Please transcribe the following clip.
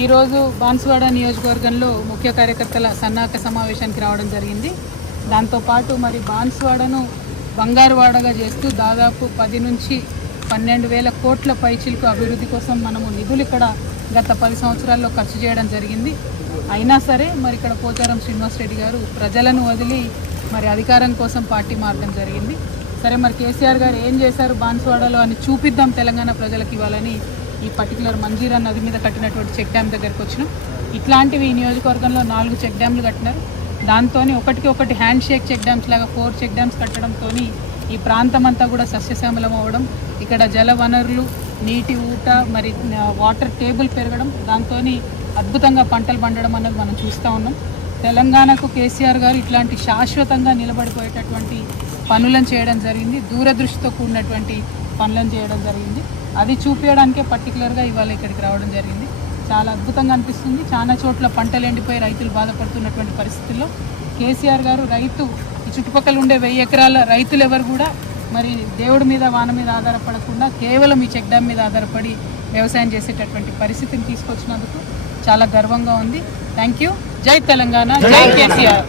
ఈరోజు బాన్సువాడ నియోజకవర్గంలో ముఖ్య కార్యకర్తల సన్నాహక సమావేశానికి రావడం జరిగింది. దాంతోపాటు మరి బాన్సువాడను బంగారువాడగా చేస్తూ దాదాపు 10 నుంచి 12,000 కోట్ల పైచిలకు అభివృద్ధి కోసం మనము నిధులు ఇక్కడ గత 10 సంవత్సరాల్లో ఖర్చు చేయడం జరిగింది. అయినా సరే మరి ఇక్కడ పోచారం శ్రీనివాసరెడ్డి గారు ప్రజలను వదిలి మరి అధికారం కోసం పార్టీ మారడం జరిగింది. సరే మరి కేసీఆర్ గారు ఏం చేశారు బాన్సువాడలో అని చూపిద్దాం తెలంగాణ ప్రజలకు ఇవ్వాలని ఈ పర్టికులర్ మంజీరా నది మీద కట్టినటువంటి చెక్ డ్యామ్ దగ్గరికి వచ్చినాం. ఇట్లాంటివి ఈ నియోజకవర్గంలో 4 చెక్ డ్యామ్లు కట్టినారు. దాంతో ఒకటి హ్యాండ్ షేక్ చెక్ డ్యామ్స్ లాగా 4 చెక్ డ్యామ్స్ కట్టడంతో ఈ ప్రాంతం అంతా కూడా సస్యశ్యామలం అవ్వడం, ఇక్కడ జల వనరులు, నీటి ఊట, మరి వాటర్ టేబుల్ పెరగడం, దాంతో అద్భుతంగా పంటలు పండడం అన్నది మనం చూస్తూ ఉన్నాం. తెలంగాణకు కేసీఆర్ గారు ఇట్లాంటి శాశ్వతంగా నిలబడిపోయేటటువంటి పనులను చేయడం జరిగింది. దూరదృష్టితో కూడినటువంటి పనులను చేయడం జరిగింది. అది చూపించడానికే పర్టికులర్గా ఇవాళ ఇక్కడికి రావడం జరిగింది. చాలా అద్భుతంగా అనిపిస్తుంది. చాలా చోట్ల పంటలు ఎండిపోయి రైతులు బాధపడుతున్నటువంటి పరిస్థితుల్లో కేసీఆర్ గారు ఈ చుట్టుపక్కల ఉండే 1000 ఎకరాల రైతులు ఎవరు కూడా మరి దేవుడి మీద వాన మీద ఆధారపడకుండా కేవలం ఈ చెక్ డ్యామ్ మీద ఆధారపడి వ్యవసాయం చేసేటటువంటి పరిస్థితిని తీసుకొచ్చినందుకు చాలా గర్వంగా ఉంది. Thank you. జై తెలంగాణ, జై కేసీఆర్.